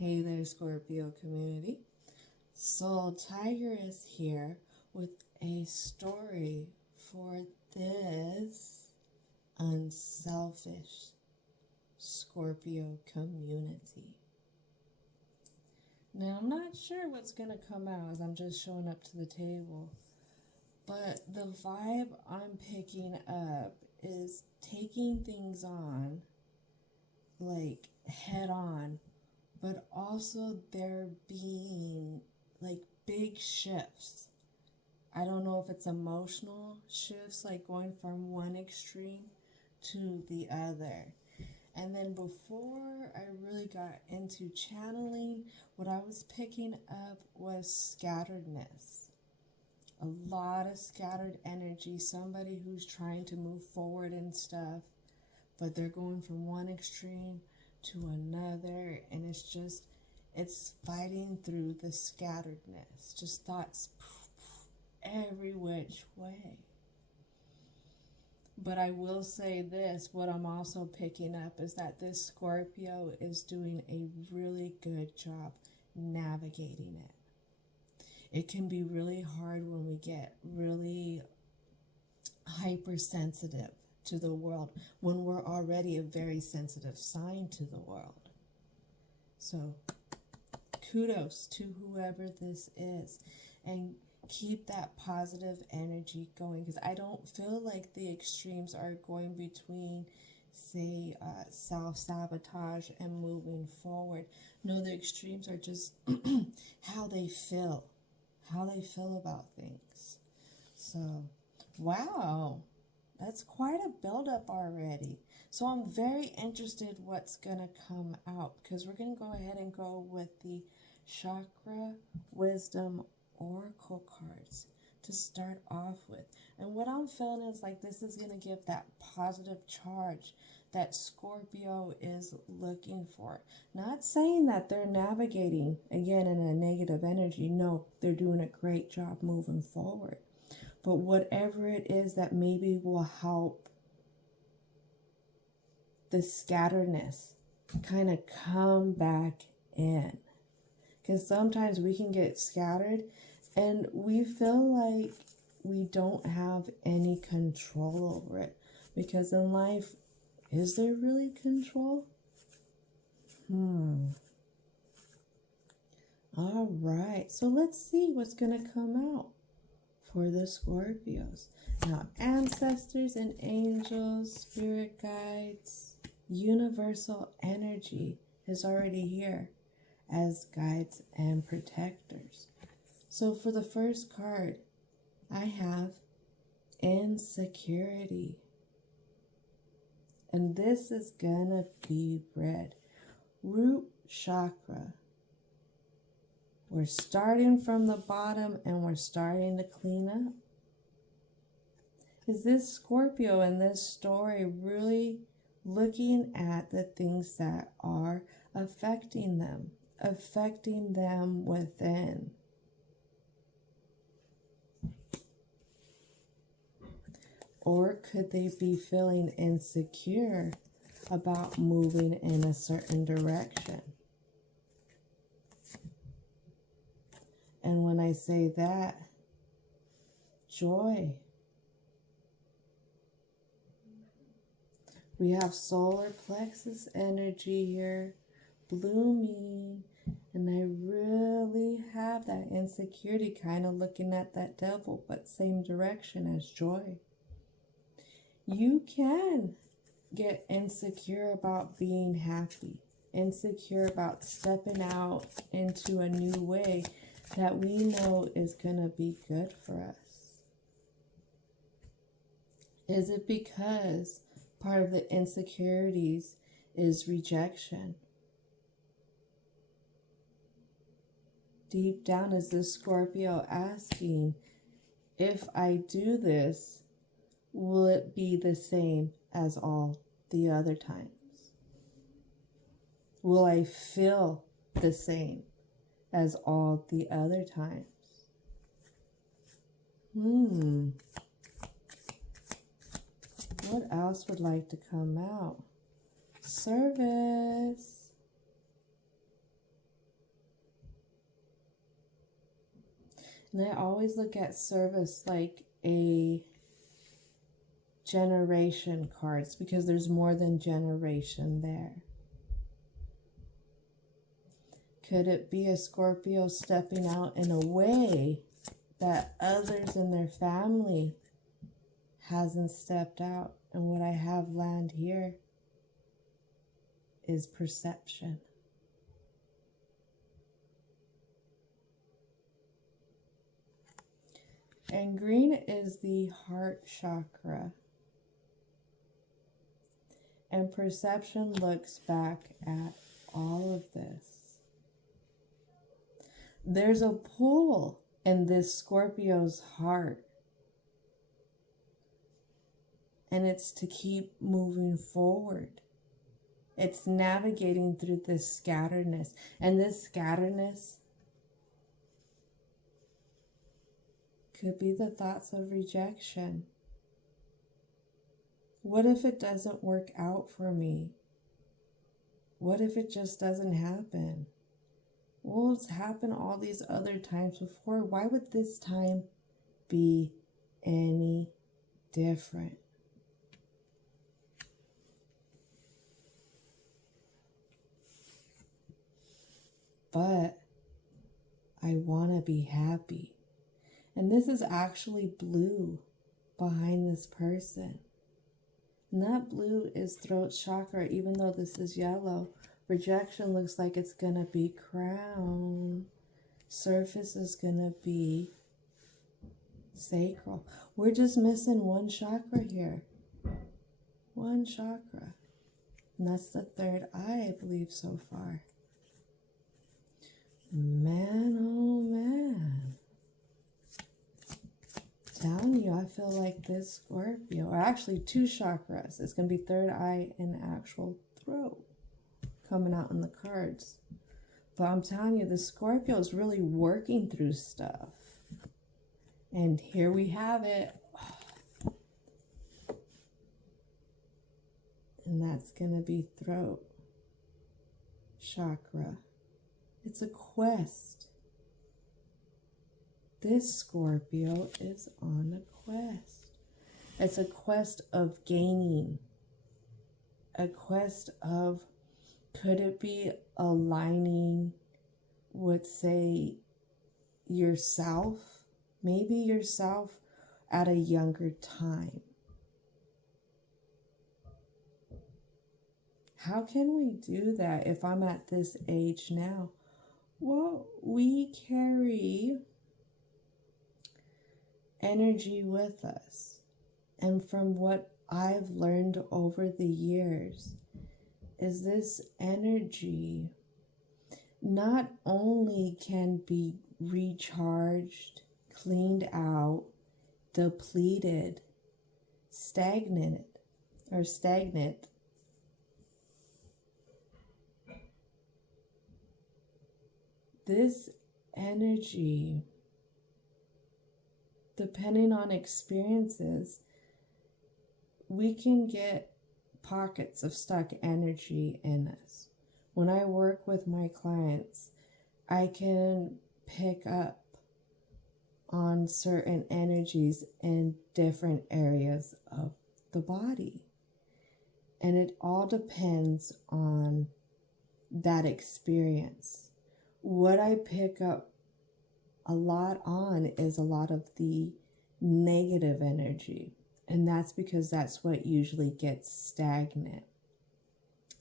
Hey there, Scorpio community. Soul Tiger is here with a story for this unselfish Scorpio community. Now, I'm not sure what's going to come out as I'm just showing up to the table, but the vibe I'm picking up is taking things on, like head on, but also there being like big shifts. I don't know if it's emotional shifts, like going from one extreme to the other. And then before I really got into channeling, what I was picking up was scatteredness. A lot of scattered energy, somebody who's trying to move forward and stuff, but they're going from one extreme to another, and it's fighting through the scatteredness, just thoughts every which way. But I will say this, what I'm also picking up is that this Scorpio is doing a really good job navigating it. It can be really hard when we get really hypersensitive to the world, when we're already a very sensitive sign to the world. So kudos to whoever this is, and keep that positive energy going, because I don't feel like the extremes are going between, say, self-sabotage and moving forward. No, the extremes are just how they feel about things. So, wow. That's quite a buildup already. So I'm very interested what's going to come out, because we're going to go ahead and go with the Chakra Wisdom Oracle cards to start off with. And what I'm feeling is like this is going to give that positive charge that Scorpio is looking for. Not saying that they're navigating, again, in a negative energy. No, they're doing a great job moving forward. But whatever it is that maybe will help the scatteredness kind of come back in. Because sometimes we can get scattered and we feel like we don't have any control over it. Because in life, is there really control? All right, so let's see what's going to come out for the Scorpios. Now, ancestors and angels, spirit guides, universal energy is already here as guides and protectors. So for the first card, I have insecurity. And this is gonna be red. Root chakra. We're starting from the bottom and we're starting to clean up. Is this Scorpio in this story really looking at the things that are affecting them within? Or could they be feeling insecure about moving in a certain direction? And when I say that, joy. We have solar plexus energy here, blooming, and I really have that insecurity kind of looking at that devil, but same direction as joy. You can get insecure about being happy, insecure about stepping out into a new way that we know is going to be good for us. Is it because part of the insecurities is rejection? Deep down is this Scorpio asking, if I do this, will it be the same as all the other times? Will I feel the same as all the other times? What else would like to come out? Service. And I always look at service like a generation cards because there's more than generation there. Could it be a Scorpio stepping out in a way that others in their family hasn't stepped out? And what I have land here is perception. And green is the heart chakra. And perception looks back at all of this. There's a pull in this Scorpio's heart. And it's to keep moving forward. It's navigating through this scatteredness. And this scatteredness could be the thoughts of rejection. What if it doesn't work out for me? What if it just doesn't happen? Well, it's happened all these other times before. Why would this time be any different? But I want to be happy. And this is actually blue behind this person. And that blue is throat chakra, even though this is yellow. Rejection looks like it's going to be crown. Surface is going to be sacral. We're just missing one chakra here. One chakra. And that's the third eye, I believe, so far. Man, oh man. Telling you, I feel like this Scorpio, or actually two chakras. It's going to be third eye and actual throat coming out in the cards. But I'm telling you, the Scorpio is really working through stuff. And here we have it. And that's going to be throat chakra. It's a quest. This Scorpio is on a quest. It's a quest of gaining. A quest of, could it be aligning with, say, yourself? Maybe yourself at a younger time. How can we do that if I'm at this age now? Well, we carry energy with us. And from what I've learned over the years, is this energy not only can be recharged, cleaned out, depleted, stagnant. This energy, depending on experiences, we can get pockets of stuck energy in us. When I work with my clients, I can pick up on certain energies in different areas of the body. And it all depends on that experience. What I pick up a lot on is a lot of the negative energy. And that's because that's what usually gets stagnant.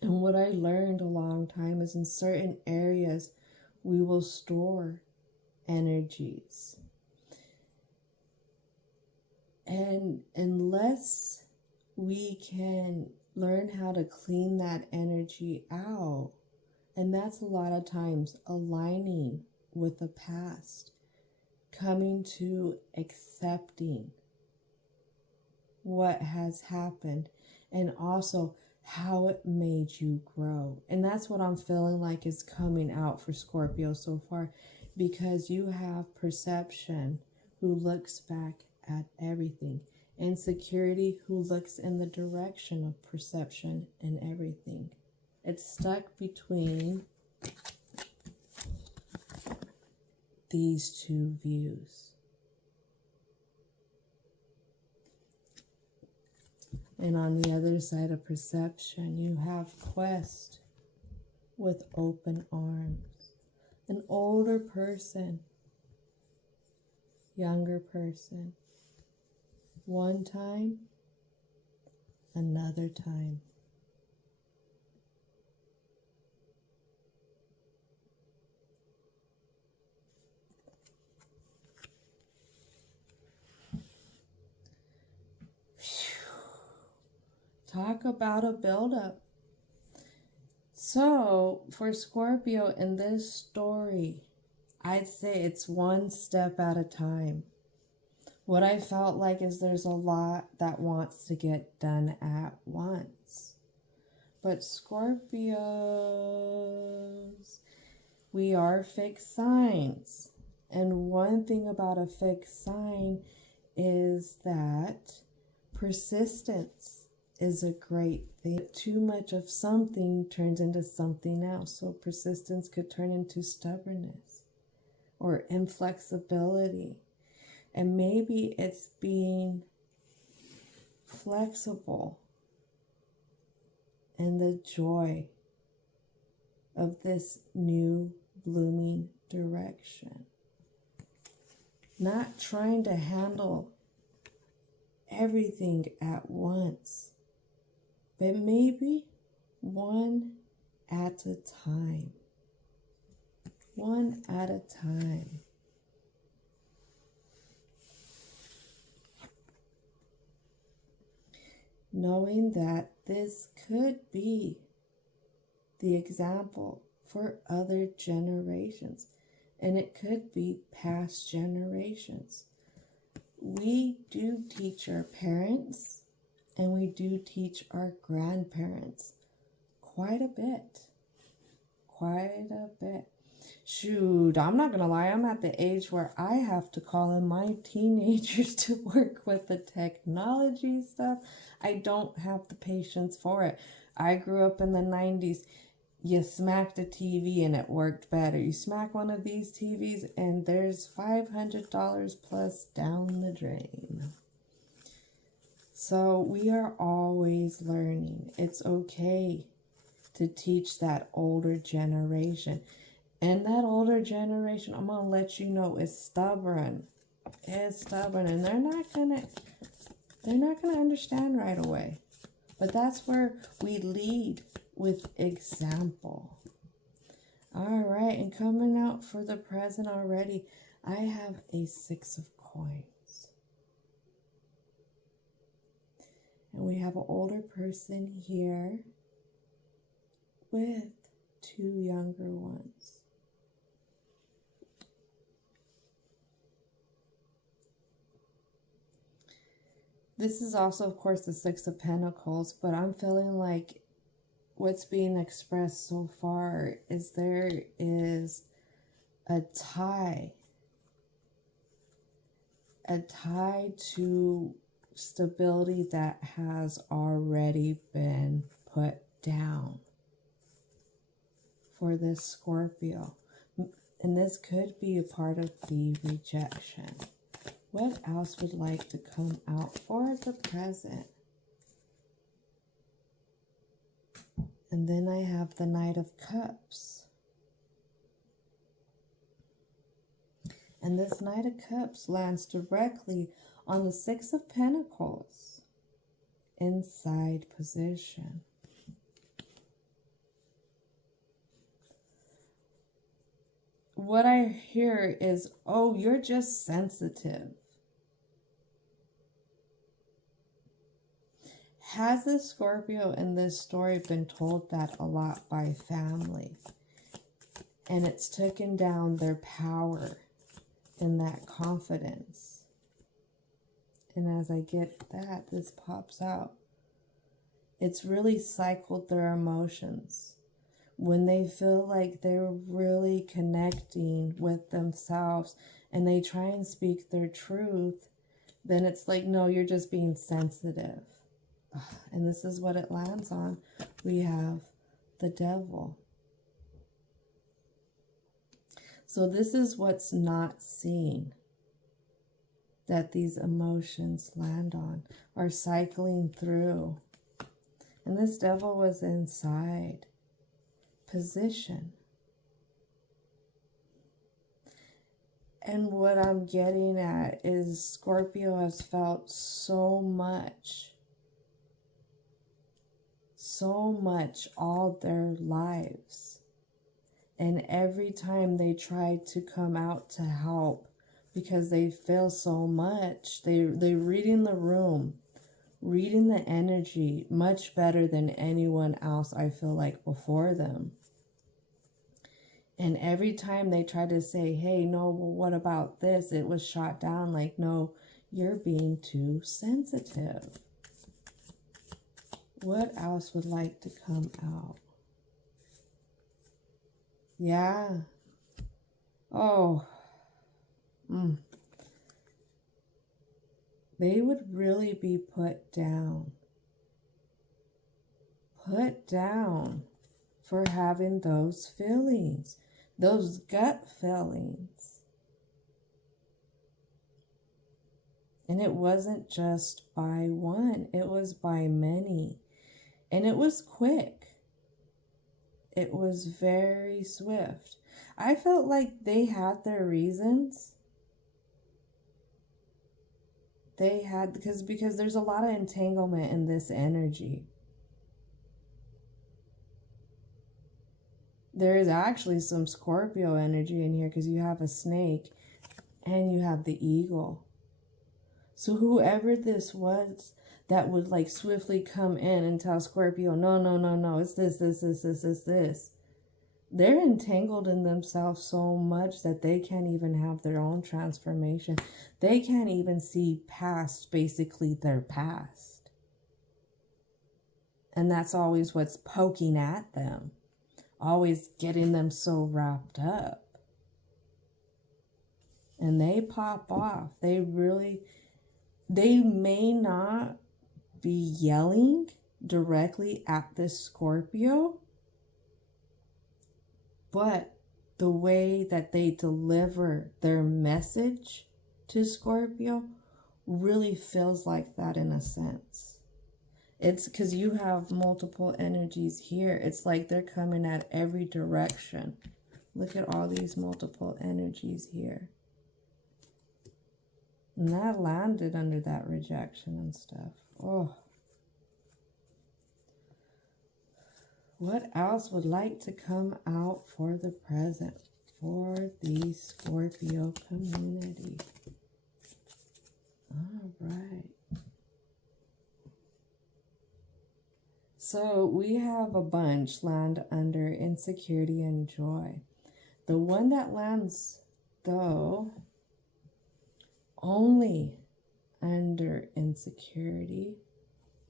And what I learned a long time is in certain areas, we will store energies. And unless we can learn how to clean that energy out, and that's a lot of times aligning with the past, coming to accepting what has happened, and also how it made you grow. And that's what I'm feeling like is coming out for Scorpio so far, because you have perception who looks back at everything, insecurity who looks in the direction of perception and everything. It's stuck between these two views. And on the other side of perception, you have quest with open arms. An older person, younger person. One time, another time. Talk about a buildup. So, for Scorpio in this story, I'd say it's one step at a time. What I felt like is there's a lot that wants to get done at once. But Scorpios, we are fixed signs. And one thing about a fixed sign is that persistence is a great thing. Too much of something turns into something else. So persistence could turn into stubbornness or inflexibility. And maybe it's being flexible in the joy of this new blooming direction. Not trying to handle everything at once, but maybe one at a time. One at a time. Knowing that this could be the example for other generations, and it could be past generations. We do teach our parents, and we do teach our grandparents quite a bit. Quite a bit. Shoot, I'm not gonna lie, I'm at the age where I have to call in my teenagers to work with the technology stuff. I don't have the patience for it. I grew up in the 90s. You smacked a TV and it worked better. You smack one of these TVs and there's $500 plus down the drain. So we are always learning. It's okay to teach that older generation. And that older generation, I'm going to let you know, is stubborn. It's stubborn. And they're not going to understand right away. But that's where we lead with example. All right. And coming out for the present already, I have a 6 of coins. And we have an older person here with 2 younger ones. This is also, of course, the 6 of Pentacles, but I'm feeling like what's being expressed so far is there is a tie to stability that has already been put down for this Scorpio. And this could be a part of the rejection. What else would like to come out for the present? And then I have the Knight of Cups. And this Knight of Cups lands directly on the 6 of Pentacles inside position. What I hear is, oh, you're just sensitive. Has the Scorpio in this story been told that a lot by family? And it's taken down their power and that confidence. And as I get that, this pops out. It's really cycled their emotions. When they feel like they're really connecting with themselves and they try and speak their truth, then it's like, no, you're just being sensitive. And this is what it lands on. We have the Devil. So this is what's not seen, that these emotions land on, are cycling through. And this devil was inside position. And what I'm getting at is Scorpio has felt so much all their lives. And every time they try to come out to help, because they feel so much, they're reading the room, reading the energy much better than anyone else, I feel like, before them. And every time they try to say, hey, no, well, what about this? It was shot down like, no, you're being too sensitive. What else would like to come out? Yeah. Oh. They would really be put down. Put down for having those feelings, those gut feelings. And it wasn't just by one, it was by many. And it was quick. It was very swift. I felt like they had their reasons. They had, because there's a lot of entanglement in this energy. There is actually some Scorpio energy in here, because you have a snake and you have the eagle. So whoever this was that would like swiftly come in and tell Scorpio, no, it's this. They're entangled in themselves so much that they can't even have their own transformation. They can't even see past, basically, their past. And that's always what's poking at them. Always getting them so wrapped up. And they pop off. They may not be yelling directly at this Scorpio, but the way that they deliver their message to Scorpio really feels like that in a sense. It's because you have multiple energies here. It's like they're coming at every direction. Look at all these multiple energies here. And that landed under that rejection and stuff. Oh. What else would like to come out for the present for the Scorpio community? All right. So we have a bunch land under insecurity and joy. The one that lands, though, only under insecurity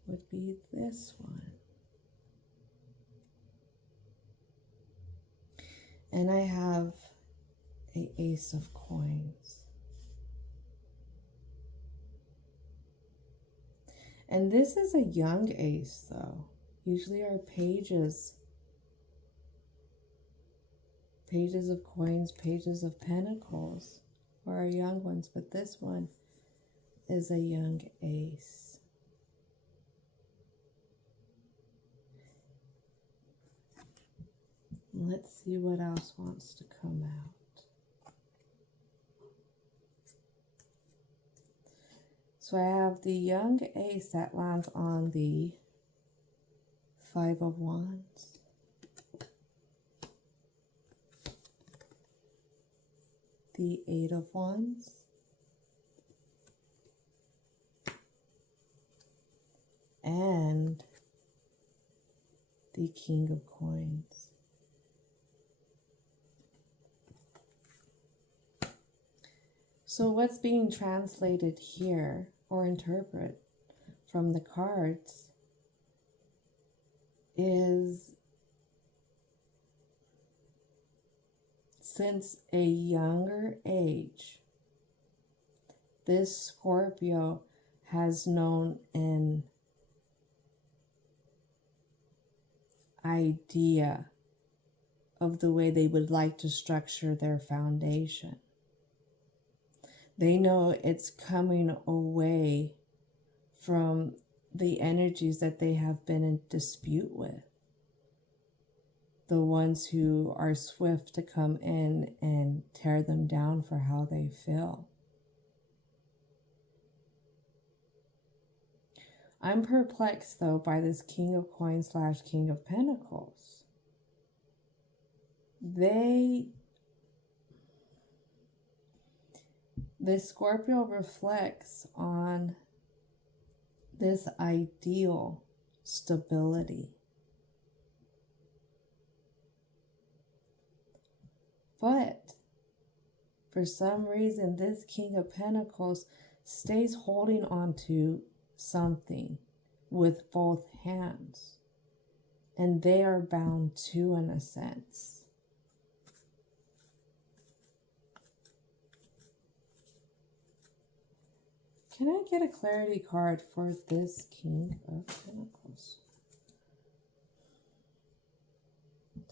would be this one. And I have an Ace of Coins. And this is a young ace, though. Usually our pages of coins, pages of pentacles are our young ones, but this one is a young ace. Let's see what else wants to come out. So I have the young ace that lands on the Five of Wands. The Eight of Wands. And the King of Coins. So what's being translated here or interpret from the cards is, since a younger age, this Scorpio has known an idea of the way they would like to structure their foundation. They know it's coming away from the energies that they have been in dispute with. The ones who are swift to come in and tear them down for how they feel. I'm perplexed though by this King of Coins / King of Pentacles. This Scorpio reflects on this ideal stability. But for some reason, this King of Pentacles stays holding on to something with both hands. And they are bound too, in a sense. Can I get a clarity card for this King of Pentacles?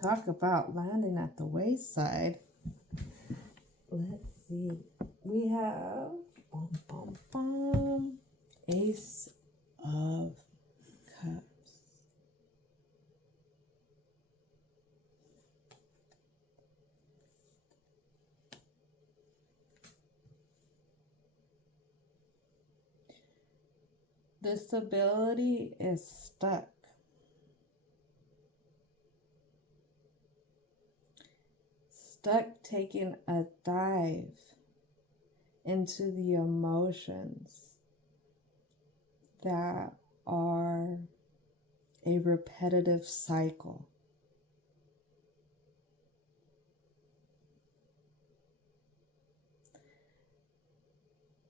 Talk about landing at the wayside. Let's see. We have Ace of Cups. The stability is stuck. Stuck taking a dive into the emotions that are a repetitive cycle.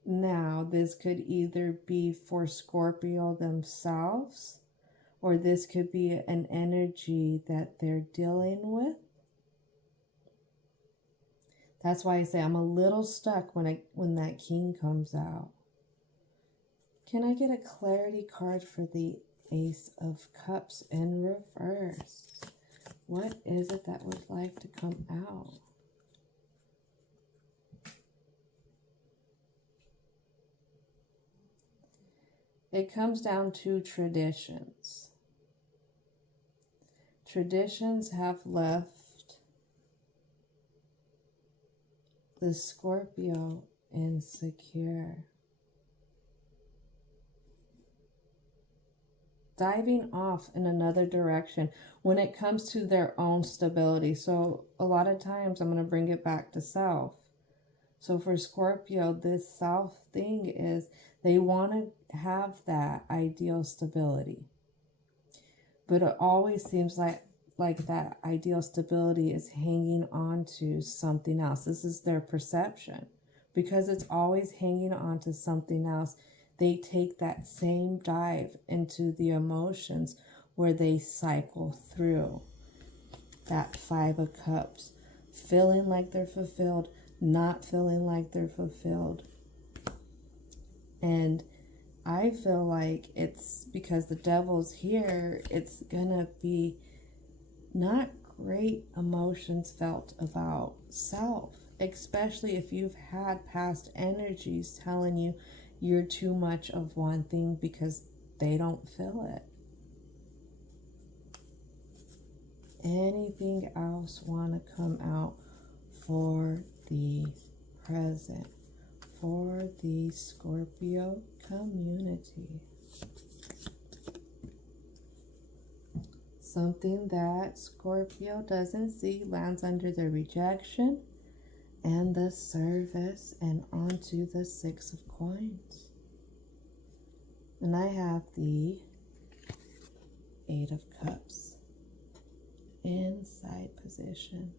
Now, this could either be for Scorpio themselves, or this could be an energy that they're dealing with. That's why I say I'm a little stuck when that King comes out. Can I get a clarity card for the Ace of Cups in reverse? What is it that would like to come out? It comes down to traditions. Traditions have left the Scorpio insecure. Diving off in another direction when it comes to their own stability. So a lot of times I'm going to bring it back to self. So for Scorpio, this self thing is they want to have that ideal stability. But it always seems like that ideal stability is hanging on to something else. This is their perception. Because it's always hanging on to something else, they take that same dive into the emotions where they cycle through that Five of Cups, feeling like they're fulfilled, not feeling like they're fulfilled. And I feel like it's because the devil's here, it's gonna be not great emotions felt about self, especially if you've had past energies telling you you're too much of one thing because they don't feel it. Anything else want to come out for the present, for the Scorpio community? Something that Scorpio doesn't see lands under the rejection and the service and onto the Six of Coins. And I have the Eight of Cups in side position.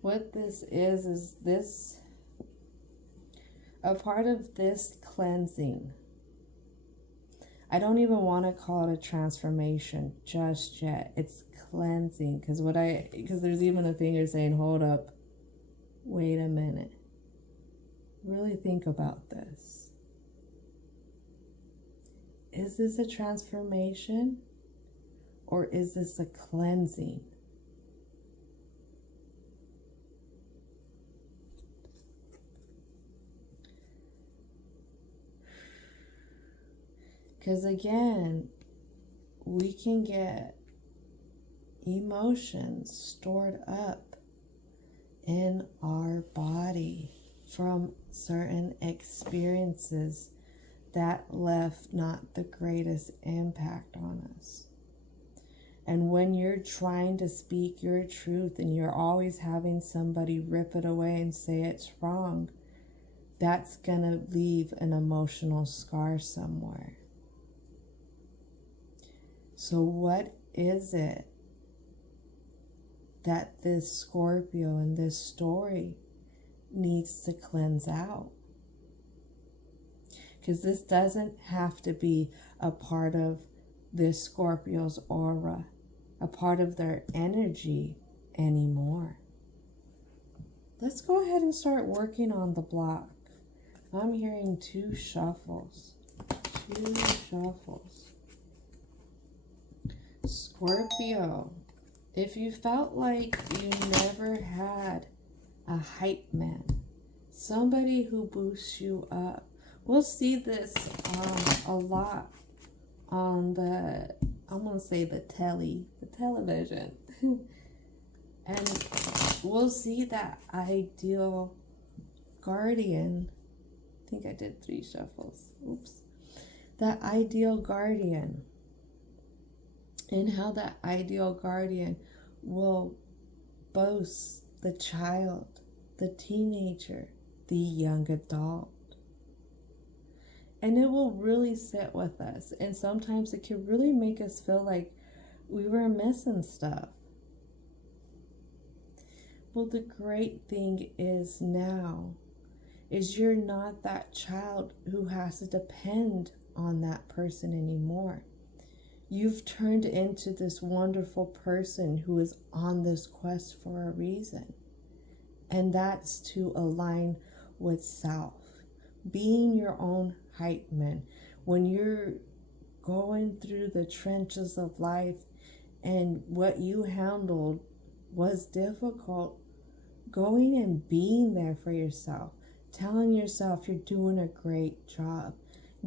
What this is this a part of this cleansing. I don't even want to call it a transformation just yet. It's cleansing because there's even a finger saying, hold up, wait a minute. Really think about this. Is this a transformation or is this a cleansing? Because again, we can get emotions stored up in our body from certain experiences that left not the greatest impact on us. And when you're trying to speak your truth and you're always having somebody rip it away and say it's wrong, that's going to leave an emotional scar somewhere. So what is it that this Scorpio in this story needs to cleanse out? Because this doesn't have to be a part of this Scorpio's aura, a part of their energy anymore. Let's go ahead and start working on the block. I'm hearing 2 shuffles. 2 shuffles. Scorpio, if you felt like you never had a hype man, somebody who boosts you up, we'll see this a lot on the, I'm going to say the television. And we'll see that ideal guardian. I think I did 3 shuffles. Oops. That ideal guardian. And how that ideal guardian will boast the child, the teenager, the young adult. And it will really sit with us. And sometimes it can really make us feel like we were missing stuff. Well, the great thing is now is you're not that child who has to depend on that person anymore. You've turned into this wonderful person who is on this quest for a reason. And that's to align with self. Being your own hype man. When you're going through the trenches of life and what you handled was difficult, going and being there for yourself. Telling yourself you're doing a great job.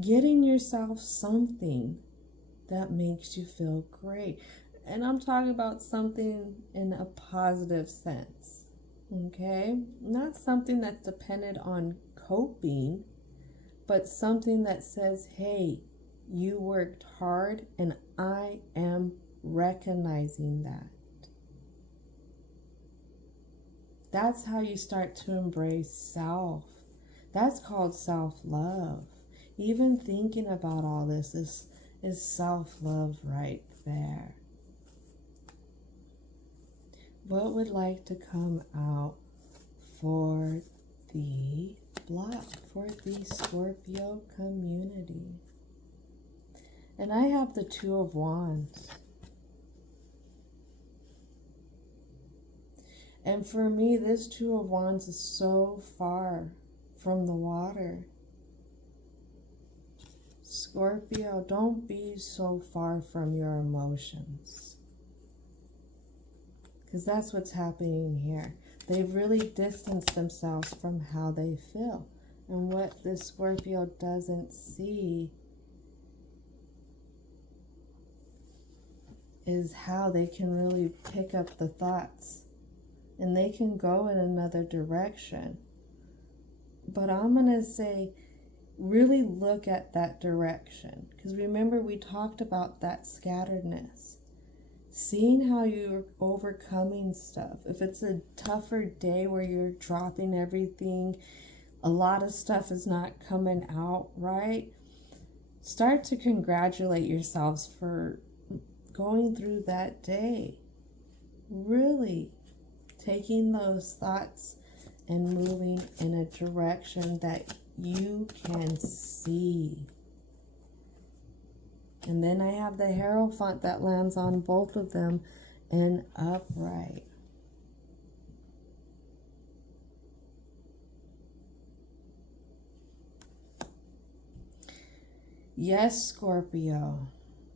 Getting yourself something that makes you feel great. And I'm talking about something in a positive sense, okay? Not something that's dependent on coping, but something that says, hey, you worked hard and I am recognizing that. That's how you start to embrace self. That's called self-love. Even thinking about all this is self-love right there. What would like to come out for the block, for the Scorpio community? And I have the 2 of Wands. And for me, this 2 of Wands is so far from the water. Scorpio, don't be so far from your emotions. Because that's what's happening here. They've really distanced themselves from how they feel. And what this Scorpio doesn't see is how they can really pick up the thoughts. And they can go in another direction. But I'm going to say, really look at that direction. Because remember, we talked about that scatteredness. Seeing how you're overcoming stuff. If it's a tougher day where you're dropping everything, a lot of stuff is not coming out right, start to congratulate yourselves for going through that day. Really taking those thoughts and moving in a direction that you can see. And then I have the Hierophant that lands on both of them in upright. Yes, Scorpio,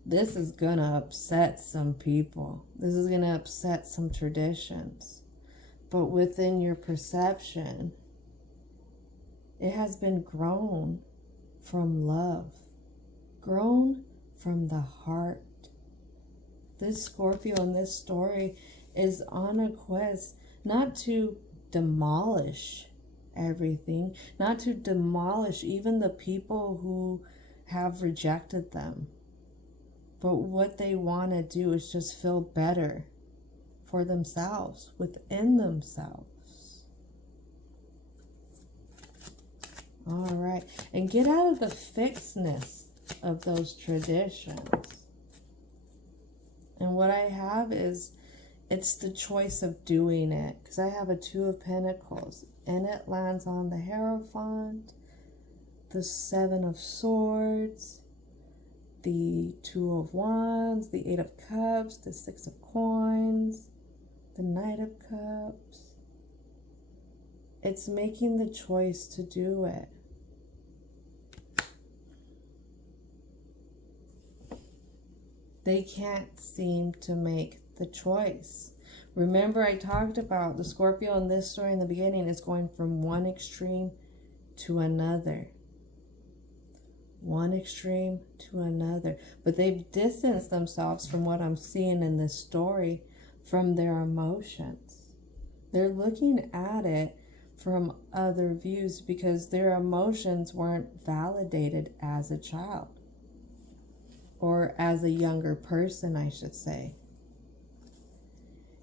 this is going to upset some people. This is going to upset some traditions. But within your perception, it has been grown from love, grown from the heart. This Scorpio in this story is on a quest not to demolish everything, not to demolish even the people who have rejected them. But what they want to do is just feel better for themselves, within themselves. All right. And get out of the fixedness of those traditions. And what I have is, it's the choice of doing it. Because I have a 2 of Pentacles. And it lands on the Hierophant, the 7 of Swords, the 2 of Wands, the 8 of Cups, the 6 of Coins, the Knight of Cups. It's making the choice to do it. They can't seem to make the choice. Remember, I talked about the Scorpio in this story in the beginning is going from one extreme to another. One extreme to another. But they've distanced themselves from what I'm seeing in this story from their emotions. They're looking at it from other views because their emotions weren't validated as a child. Or as a younger person, I should say.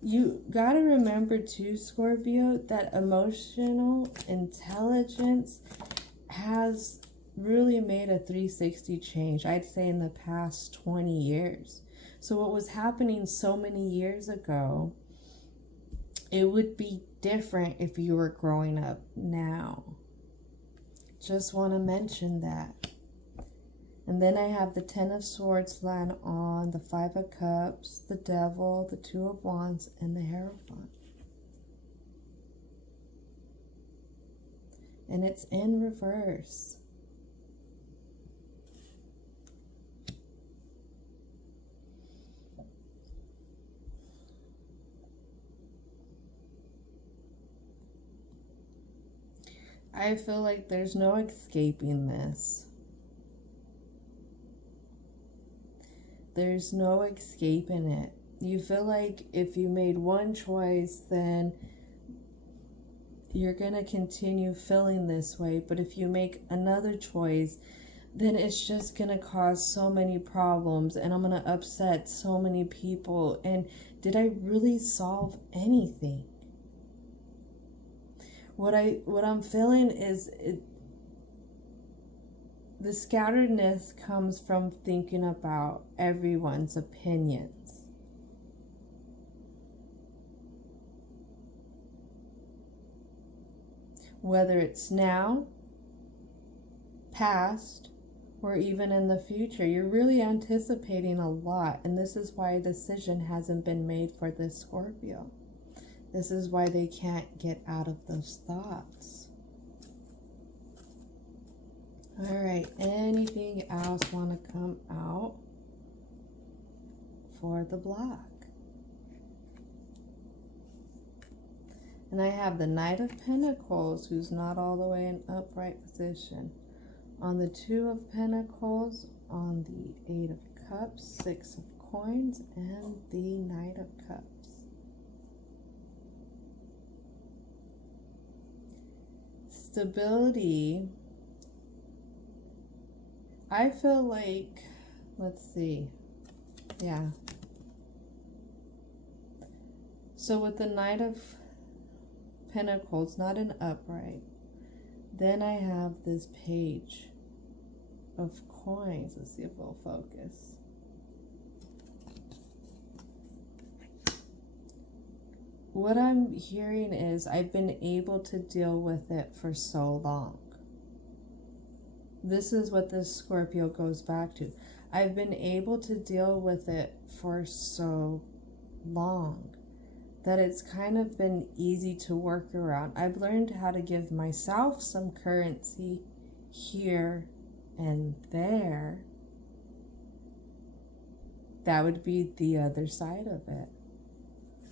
You got to remember too, Scorpio, that emotional intelligence has really made a 360 change, I'd say, in the past 20 years. So what was happening so many years ago, it would be different if you were growing up now. Just want to mention that. And then I have the 10 of Swords land on the 5 of Cups, the Devil, the 2 of Wands, and the Hierophant. And it's in reverse. I feel like there's no escaping this. There's no escaping it. You feel like if you made one choice, then you're going to continue feeling this way. But if you make another choice, then it's just going to cause so many problems. And I'm going to upset so many people. And did I really solve anything? What I'm feeling is the scatteredness comes from thinking about everyone's opinions. Whether it's now, past, or even in the future, you're really anticipating a lot. And this is why a decision hasn't been made for this Scorpio. This is why they can't get out of those thoughts. All right, anything else want to come out for the block? And I have the Knight of Pentacles, who's not all the way in upright position. On the 2 of Pentacles, on the 8 of Cups, 6 of Coins, and the Knight of Cups. Stability. I feel like, let's see, yeah. So with the Knight of Pentacles, not an upright, then I have this Page of Coins. Let's see if we'll focus. What I'm hearing is I've been able to deal with it for so long. This is what this Scorpio goes back to. I've been able to deal with it for so long that it's kind of been easy to work around. I've learned how to give myself some currency here and there That would be the other side of it.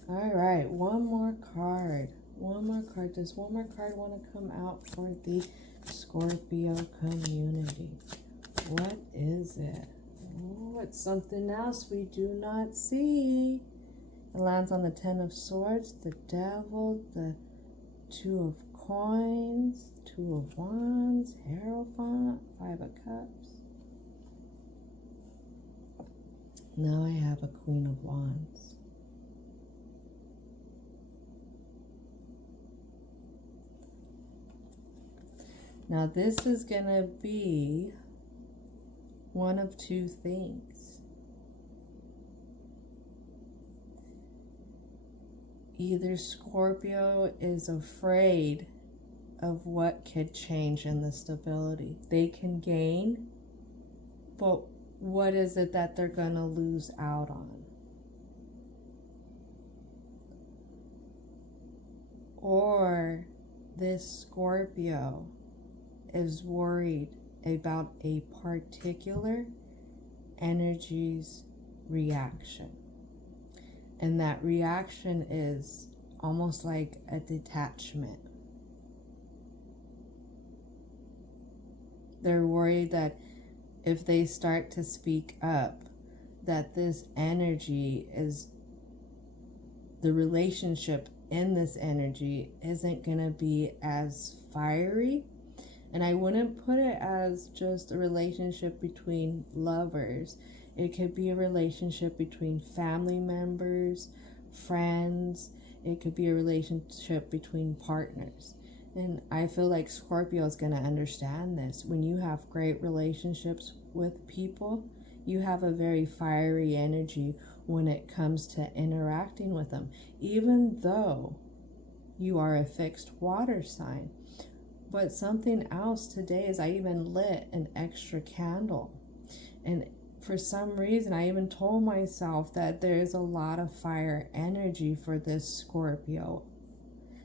All right, one more card. One more card. Does one more card want to come out for the Scorpio community? What is it? Oh, it's something else we do not see. It lands on the Ten of Swords, the Devil, the Two of Coins, Two of Wands, Hierophant, Five of Cups. Now I have a Queen of Wands. Now this is going to be one of two things. Either Scorpio is afraid of what could change in the stability. They can gain, but what is it that they're going to lose out on? Or this Scorpio is worried about a particular energy's reaction. And that reaction is almost like a detachment. They're worried that if they start to speak up, that this energy is, the relationship in this energy isn't going to be as fiery. And I wouldn't put it as just a relationship between lovers. It could be a relationship between family members, friends. It could be a relationship between partners. And I feel like Scorpio is going to understand this. When you have great relationships with people, you have a very fiery energy when it comes to interacting with them, even though you are a fixed water sign. But something else today is I even lit an extra candle. And for some reason, I even told myself that there is a lot of fire energy for this Scorpio.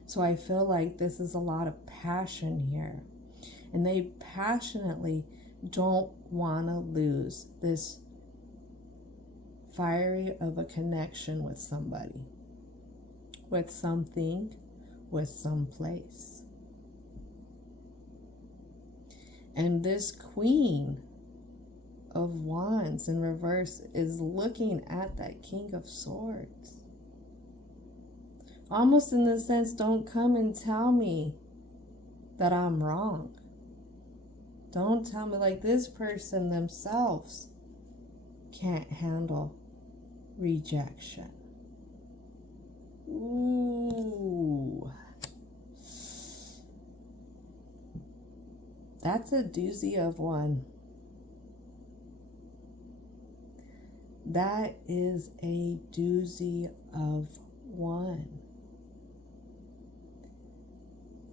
So I feel like this is a lot of passion here. And they passionately don't want to lose this fiery of a connection with somebody, with something, with some place. And this Queen of Wands in reverse is looking at that King of Swords. Almost in the sense, don't come and tell me that I'm wrong. Don't tell me, like, this person themselves can't handle rejection. Ooh. That's a doozy of one. That is a doozy of one.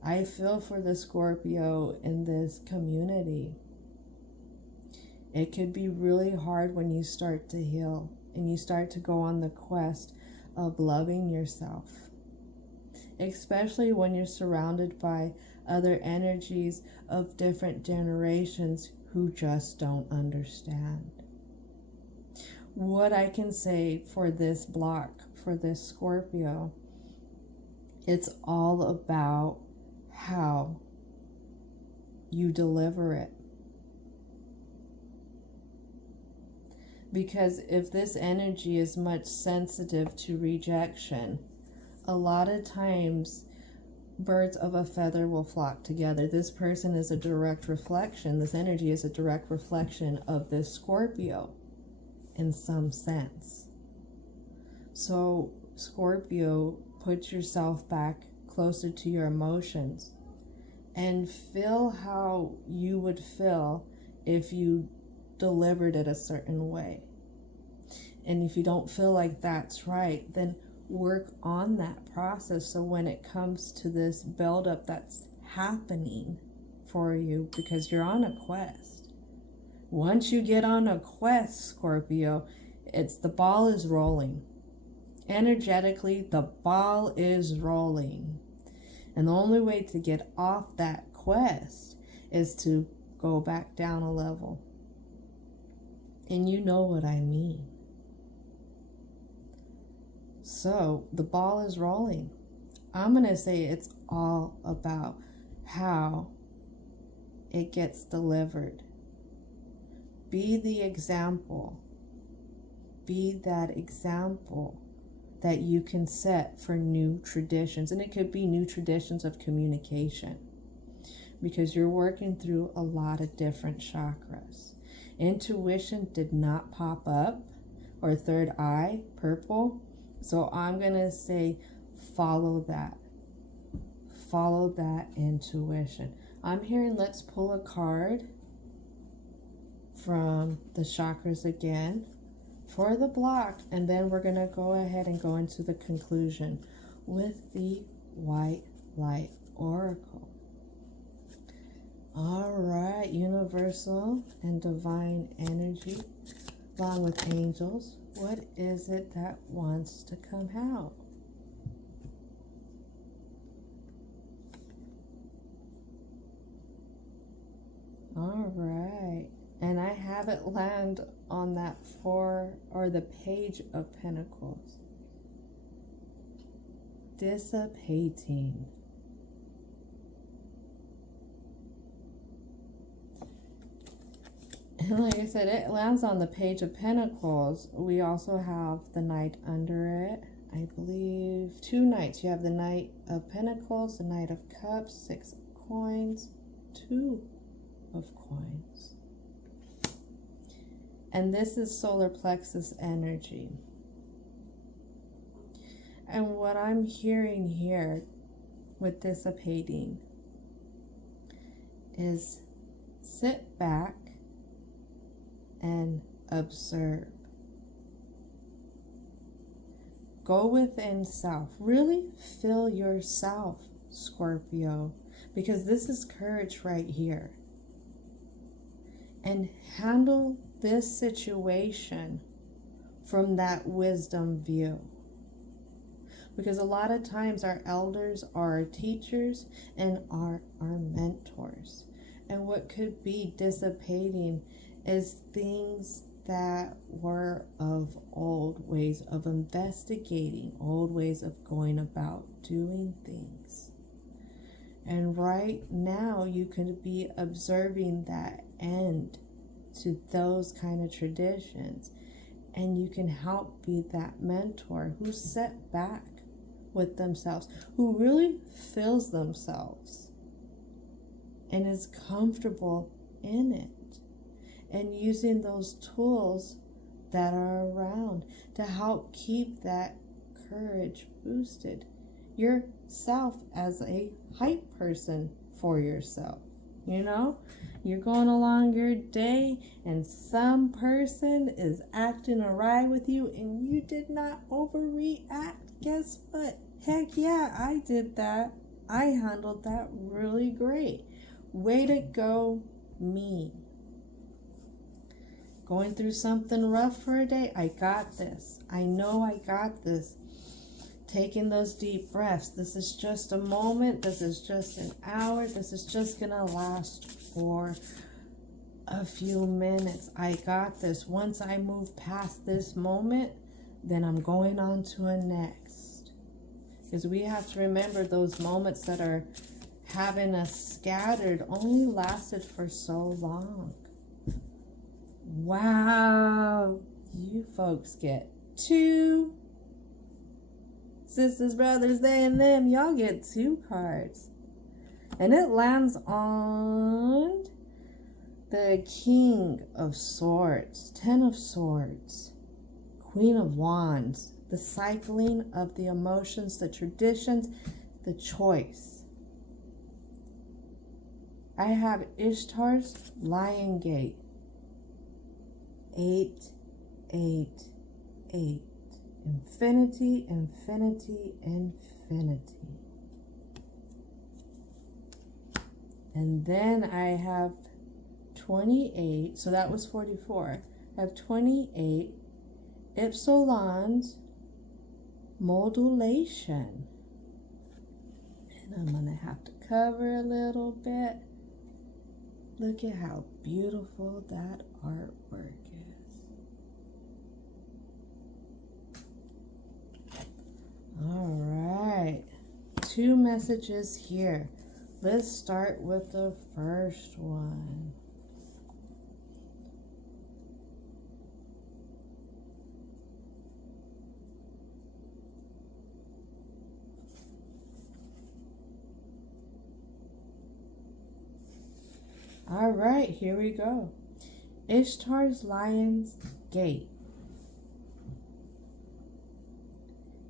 I feel for the Scorpio in this community. It could be really hard when you start to heal and you start to go on the quest of loving yourself, especially when you're surrounded by other energies of different generations who just don't understand. What I can say for this block, for this Scorpio, it's all about how you deliver it. Because if this energy is much sensitive to rejection, a lot of times birds of a feather will flock together. This person is a direct reflection. This energy is a direct reflection of this Scorpio in some sense. So Scorpio, put yourself back closer to your emotions and feel how you would feel if you delivered it a certain way. And if you don't feel like that's right, then work on that process. So when it comes to this buildup that's happening for you, because you're on a quest. Once you get on a quest, Scorpio, it's the ball is rolling. Energetically, the ball is rolling. And the only way to get off that quest is to go back down a level. And you know what I mean. So the ball is rolling. I'm going to say it's all about how it gets delivered. Be the example. Be that example that you can set for new traditions. And it could be new traditions of communication, because you're working through a lot of different chakras. Intuition did not pop up, or third eye, purple. So I'm going to say follow that. Follow that intuition. I'm hearing let's pull a card from the chakras again for the block, and then we're going to go ahead and go into the conclusion with the white light oracle. All right, universal and divine energy, along with angels, what is it that wants to come out? All right, and I have it land on that 4 or the Page of Pentacles. Dissipating. And like I said, it lands on the Page of Pentacles. We also have the Knight under it. I believe 2 Knights. You have the Knight of Pentacles, the Knight of Cups, 6 of Coins, 2 of Coins. And this is solar plexus energy. And what I'm hearing here with dissipating is sit back and observe. Go within self. Really feel yourself, Scorpio, because this is courage right here. And handle this situation from that wisdom view. Because a lot of times our elders are our teachers and are our mentors. And what could be dissipating is things that were of old ways of investigating, old ways of going about doing things. And right now you could be observing that end to those kind of traditions, and you can help be that mentor who's set back with themselves, who really feels themselves and is comfortable in it, and using those tools that are around to help keep that courage boosted. Yourself as a hype person for yourself. You know, you're going along your day and some person is acting awry with you and you did not overreact. Guess what? Heck yeah, I did that. I handled that really great. Way to go, me. Going through something rough for a day, I got this. I know I got this. Taking those deep breaths. This is just a moment. This is just an hour. This is just going to last for a few minutes. I got this. Once I move past this moment, then I'm going on to a next. Because we have to remember those moments that are having us scattered only lasted for so long. Wow. You folks get 2 sisters, brothers, they and them. Y'all get 2 cards. And it lands on the King of Swords, 10 of Swords, Queen of Wands, the cycling of the emotions, the traditions, the choice. I have Ishtar's Lion Gate, 8, 8, 8. Infinity, infinity, infinity. And then I have 28, so that was 44. I have 28, Ipsilon's modulation. And I'm going to have to cover a little bit. Look at how beautiful that artwork is. All right. 2 messages here. Let's start with the first one. All right, here we go. Ishtar's Lion's Gate.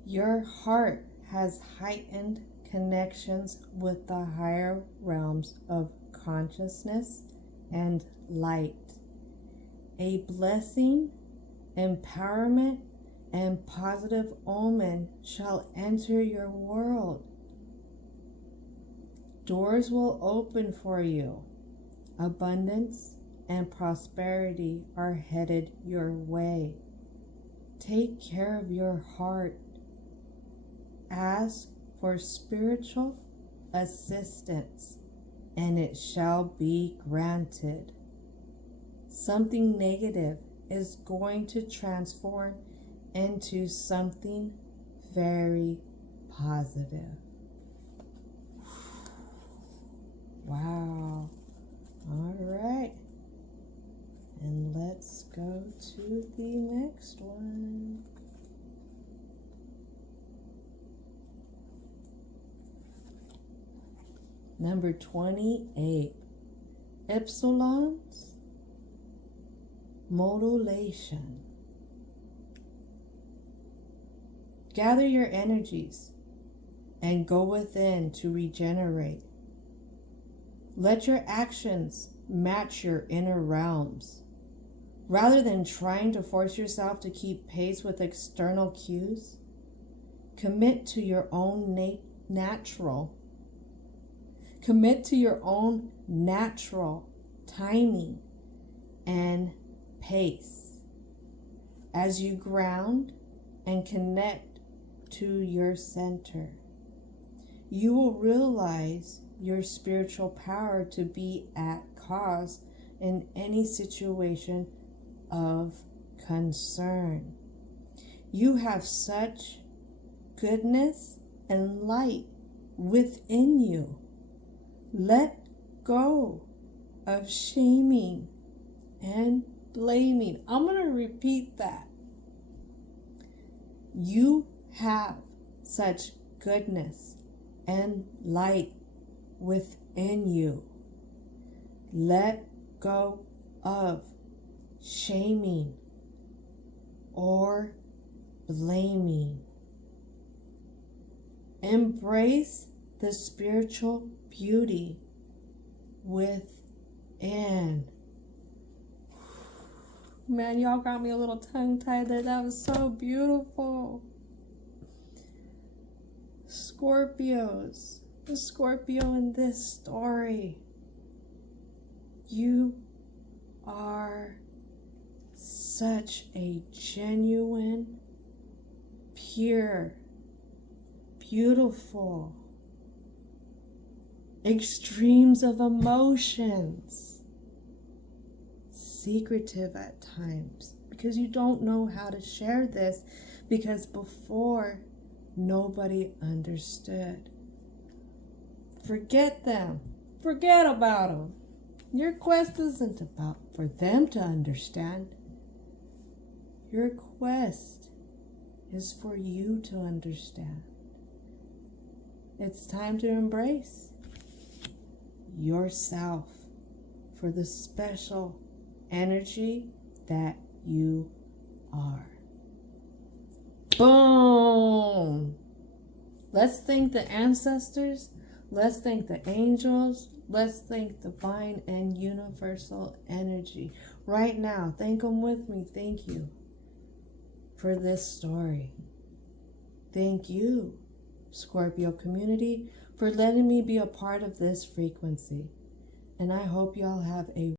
Your heart has heightened connections with the higher realms of consciousness and light. A blessing, empowerment, and positive omen shall enter your world. Doors will open for you. Abundance and prosperity are headed your way. Take care of your heart. Ask for spiritual assistance, and it shall be granted. Something negative is going to transform into something very positive. Wow. All right. And let's go to the next one. Number 28. Epsilon's modulation. Gather your energies and go within to regenerate. Let your actions match your inner realms. Rather than trying to force yourself to keep pace with external cues, commit to your own natural timing and pace. As you ground and connect to your center, you will realize your spiritual power to be at cause in any situation of concern. You have such goodness and light within you. Let go of shaming and blaming. I'm going to repeat that. You have such goodness and light within you. Let go of shaming or blaming. Embrace the spiritual beauty within. Man, y'all got me a little tongue-tied there. That was so beautiful. Scorpios. The Scorpio in this story. You are such a genuine, pure, beautiful, extremes of emotions, secretive at times, because you don't know how to share this, because before nobody understood. Forget them. Forget about them. Your quest isn't about for them to understand. Your quest is for you to understand. It's time to embrace yourself for the special energy that you are. Boom! Let's thank the ancestors. Let's thank the angels. Let's thank divine and universal energy. Right now, thank them with me. Thank you for this story. Thank you, Scorpio community, for letting me be a part of this frequency. And I hope y'all have a